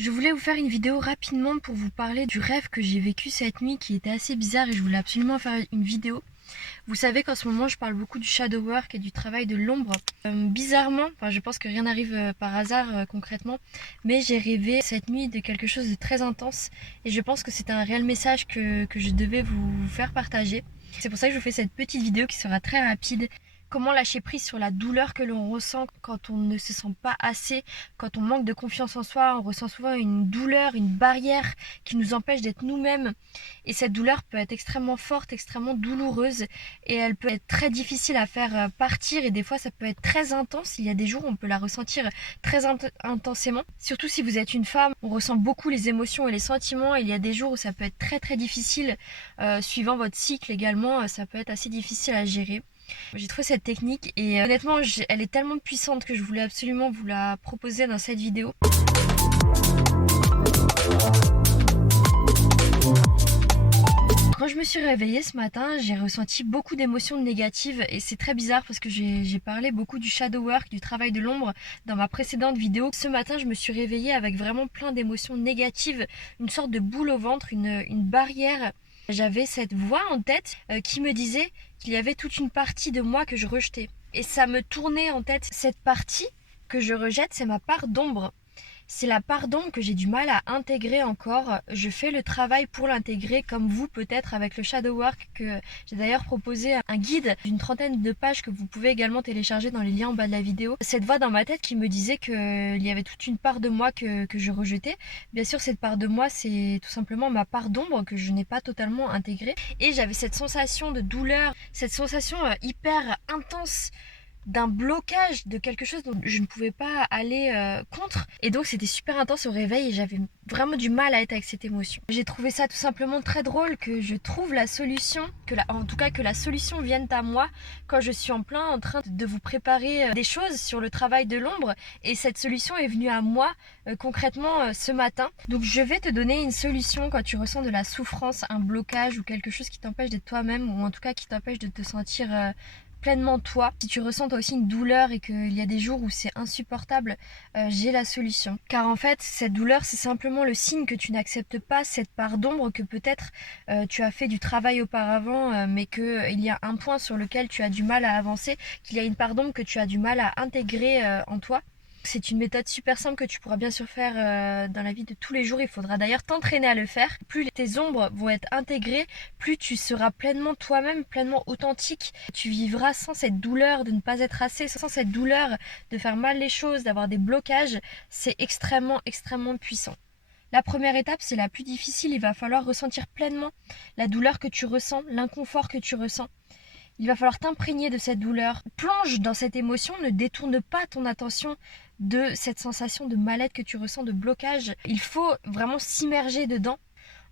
Je voulais vous faire une vidéo rapidement pour vous parler du rêve que j'ai vécu cette nuit qui était assez bizarre et je voulais absolument faire une vidéo. Vous savez qu'en ce moment je parle beaucoup du shadow work et du travail de l'ombre. Bizarrement, je pense que rien n'arrive par hasard concrètement, mais j'ai rêvé cette nuit de quelque chose de très intense et je pense que c'est un réel message que je devais vous faire partager. C'est pour ça que je vous fais cette petite vidéo qui sera très rapide. Comment lâcher prise sur la douleur que l'on ressent quand on ne se sent pas assez, quand on manque de confiance en soi, on ressent souvent une douleur, une barrière qui nous empêche d'être nous-mêmes. Et cette douleur peut être extrêmement forte, extrêmement douloureuse et elle peut être très difficile à faire partir et des fois ça peut être très intense. Il y a des jours où on peut la ressentir très intensément. Surtout si vous êtes une femme, on ressent beaucoup les émotions et les sentiments. Il y a des jours où ça peut être très très difficile, suivant votre cycle également, ça peut être assez difficile à gérer. J'ai trouvé cette technique et honnêtement elle est tellement puissante que je voulais absolument vous la proposer dans cette vidéo. Quand je me suis réveillée ce matin, j'ai ressenti beaucoup d'émotions négatives et c'est très bizarre parce que j'ai parlé beaucoup du shadow work, du travail de l'ombre dans ma précédente vidéo. Ce matin, je me suis réveillée avec vraiment plein d'émotions négatives, une sorte de boule au ventre, une barrière. J'avais cette voix en tête qui me disait qu'il y avait toute une partie de moi que je rejetais. Et ça me tournait en tête. Cette partie que je rejette, c'est ma part d'ombre. C'est la part d'ombre que j'ai du mal à intégrer encore. Je fais le travail pour l'intégrer comme vous peut-être avec le shadow work que j'ai d'ailleurs proposé un guide d'une trentaine de pages que vous pouvez également télécharger dans les liens en bas de la vidéo. Cette voix dans ma tête qui me disait qu'il y avait toute une part de moi que je rejetais. Bien sûr cette part de moi c'est tout simplement ma part d'ombre que je n'ai pas totalement intégrée. Et j'avais cette sensation de douleur, cette sensation hyper intense d'un blocage de quelque chose dont je ne pouvais pas aller contre et donc c'était super intense au réveil et j'avais vraiment du mal à être avec cette émotion. J'ai trouvé ça tout simplement très drôle que je trouve la solution, en tout cas que la solution vienne à moi quand je suis en train de vous préparer des choses sur le travail de l'ombre et cette solution est venue à moi concrètement ce matin. Donc je vais te donner une solution quand tu ressens de la souffrance, un blocage ou quelque chose qui t'empêche d'être toi-même ou en tout cas qui t'empêche de te sentir pleinement toi. Si tu ressens toi aussi une douleur et qu'il y a des jours où c'est insupportable, j'ai la solution. Car en fait, cette douleur, c'est simplement le signe que tu n'acceptes pas cette part d'ombre que peut-être tu as fait du travail auparavant, mais qu'il y a un point sur lequel tu as du mal à avancer, qu'il y a une part d'ombre que tu as du mal à intégrer en toi. C'est une méthode super simple que tu pourras bien sûr faire dans la vie de tous les jours. Il faudra d'ailleurs t'entraîner à le faire. Plus tes ombres vont être intégrées, plus tu seras pleinement toi-même, pleinement authentique. Tu vivras sans cette douleur de ne pas être assez, sans cette douleur de faire mal les choses, d'avoir des blocages. C'est extrêmement, extrêmement puissant. La première étape, c'est la plus difficile. Il va falloir ressentir pleinement la douleur que tu ressens, l'inconfort que tu ressens. Il va falloir t'imprégner de cette douleur. Plonge dans cette émotion, ne détourne pas ton attention de cette sensation de mal-être que tu ressens, de blocage. Il faut vraiment s'immerger dedans.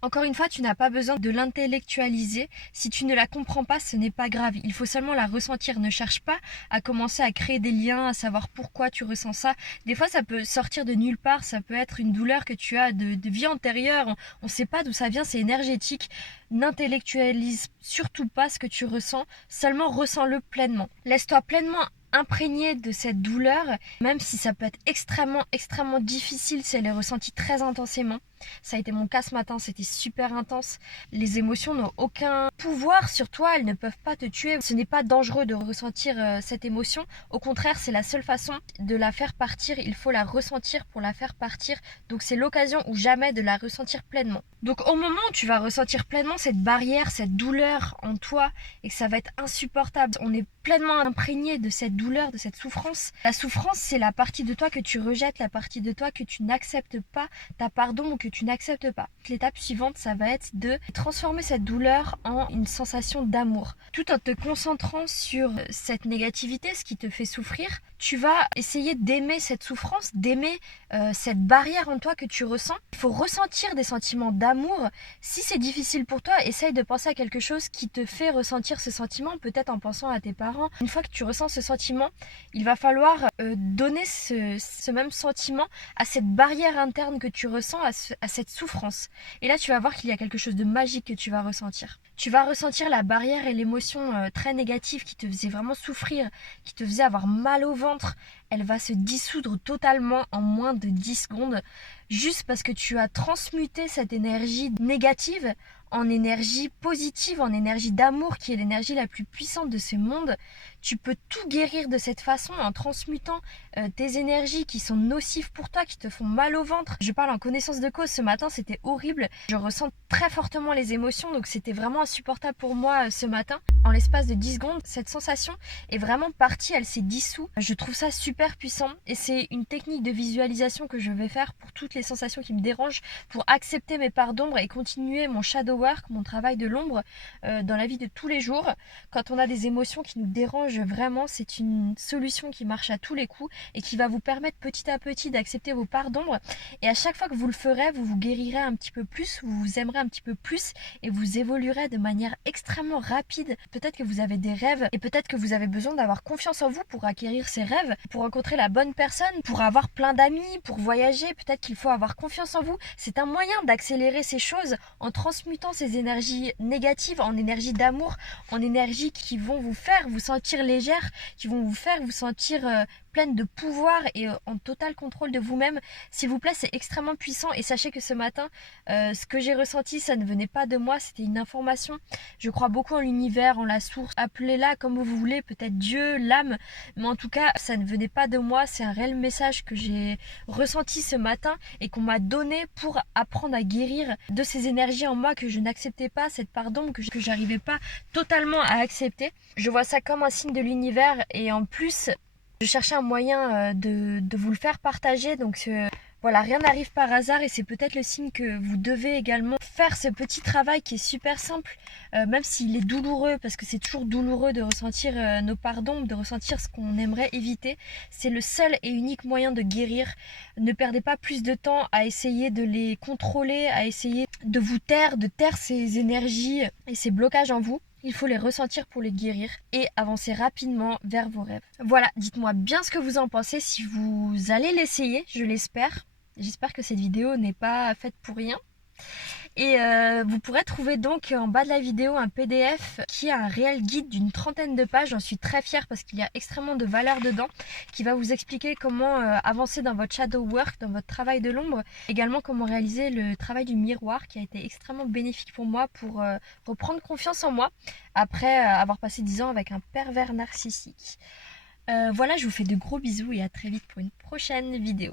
Encore une fois, tu n'as pas besoin de l'intellectualiser. Si tu ne la comprends pas, ce n'est pas grave. Il faut seulement la ressentir. Ne cherche pas à commencer à créer des liens, à savoir pourquoi tu ressens ça. Des fois, ça peut sortir de nulle part. Ça peut être une douleur que tu as de vie antérieure. On ne sait pas d'où ça vient, c'est énergétique. N'intellectualise surtout pas ce que tu ressens. Seulement ressens-le pleinement. Laisse-toi pleinement imprégné de cette douleur, même si ça peut être extrêmement, extrêmement difficile si elle est ressentie très intensément. Ça a été mon cas ce matin, c'était super intense. Les émotions n'ont aucun pouvoir sur toi, elles ne peuvent pas te tuer. Ce n'est pas dangereux de ressentir cette émotion. Au contraire, c'est la seule façon de la faire partir. Il faut la ressentir pour la faire partir. Donc c'est l'occasion ou jamais de la ressentir pleinement. Donc au moment où tu vas ressentir pleinement cette barrière, cette douleur en toi et que ça va être insupportable, on est pleinement imprégné de cette douleur, de cette souffrance. La souffrance, c'est la partie de toi que tu rejettes, la partie de toi que tu n'acceptes pas, ta part d'ombre que tu n'acceptes pas. L'étape suivante, ça va être de transformer cette douleur en une sensation d'amour. Tout en te concentrant sur cette négativité, ce qui te fait souffrir, tu vas essayer d'aimer cette souffrance, d'aimer cette barrière en toi que tu ressens. Il faut ressentir des sentiments d'amour. Si c'est difficile pour toi, essaye de penser à quelque chose qui te fait ressentir ce sentiment, peut-être en pensant à tes parents. Une fois que tu ressens ce sentiment, il va falloir donner ce même sentiment à cette barrière interne que tu ressens, à cette souffrance. Et là, tu vas voir qu'il y a quelque chose de magique que tu vas ressentir. Tu vas ressentir la barrière et l'émotion très négative qui te faisait vraiment souffrir, qui te faisait avoir mal au ventre. elle va se dissoudre totalement en moins de 10 secondes, juste parce que tu as transmuté cette énergie négative en énergie positive, en énergie d'amour, qui est l'énergie la plus puissante de ce monde. Tu peux tout guérir de cette façon en transmutant tes énergies qui sont nocives pour toi, qui te font mal au ventre. Je parle en connaissance de cause, ce matin c'était horrible, je ressens très fortement les émotions, donc c'était vraiment insupportable pour moi ce matin. En l'espace de 10 secondes, cette sensation est vraiment partie, elle s'est dissoute. Je trouve ça super puissant et c'est une technique de visualisation que je vais faire pour toutes les sensations qui me dérangent, pour accepter mes parts d'ombre et continuer mon shadow work, mon travail de l'ombre dans la vie de tous les jours. Quand on a des émotions qui nous dérangent vraiment, c'est une solution qui marche à tous les coups et qui va vous permettre petit à petit d'accepter vos parts d'ombre. Et à chaque fois que vous le ferez, vous vous guérirez un petit peu plus, vous vous aimerez un petit peu plus et vous évoluerez de manière extrêmement rapide. Peut-être que vous avez des rêves et peut-être que vous avez besoin d'avoir confiance en vous pour acquérir ces rêves, pour rencontrer la bonne personne, pour avoir plein d'amis, pour voyager. Peut-être qu'il faut avoir confiance en vous. C'est un moyen d'accélérer ces choses en transmutant ces énergies négatives en énergie d'amour, en énergie qui vont vous faire vous sentir légère, qui vont vous faire vous sentir pleine de pouvoir et en total contrôle de vous-même. S'il vous plaît, c'est extrêmement puissant et sachez que ce matin, ce que j'ai ressenti, ça ne venait pas de moi, c'était une information. Je crois beaucoup en l'univers, en la source, appelez-la comme vous voulez, peut-être Dieu, l'âme, mais en tout cas, ça ne venait pas de moi, c'est un réel message que j'ai ressenti ce matin et qu'on m'a donné pour apprendre à guérir de ces énergies en moi que je n'acceptais pas, cette part d'ombre que j'arrivais pas totalement à accepter. Je vois ça comme un signe de l'univers et en plus, je cherchais un moyen de vous le faire partager, donc voilà, rien n'arrive par hasard et c'est peut-être le signe que vous devez également faire ce petit travail qui est super simple, même s'il est douloureux, parce que c'est toujours douloureux de ressentir nos parts d'ombre, de ressentir ce qu'on aimerait éviter. C'est le seul et unique moyen de guérir. Ne perdez pas plus de temps à essayer de les contrôler, à essayer de vous taire, de taire ces énergies et ces blocages en vous. Il faut les ressentir pour les guérir et avancer rapidement vers vos rêves. Voilà, dites-moi bien ce que vous en pensez si vous allez l'essayer, je l'espère. J'espère que cette vidéo n'est pas faite pour rien. Et vous pourrez trouver donc en bas de la vidéo un PDF qui est un réel guide d'une 30aine de pages. J'en suis très fière parce qu'il y a extrêmement de valeur dedans, qui va vous expliquer comment avancer dans votre shadow work, dans votre travail de l'ombre. Également comment réaliser le travail du miroir qui a été extrêmement bénéfique pour moi pour reprendre confiance en moi après avoir passé 10 ans avec un pervers narcissique. Voilà, je vous fais de gros bisous et à très vite pour une prochaine vidéo.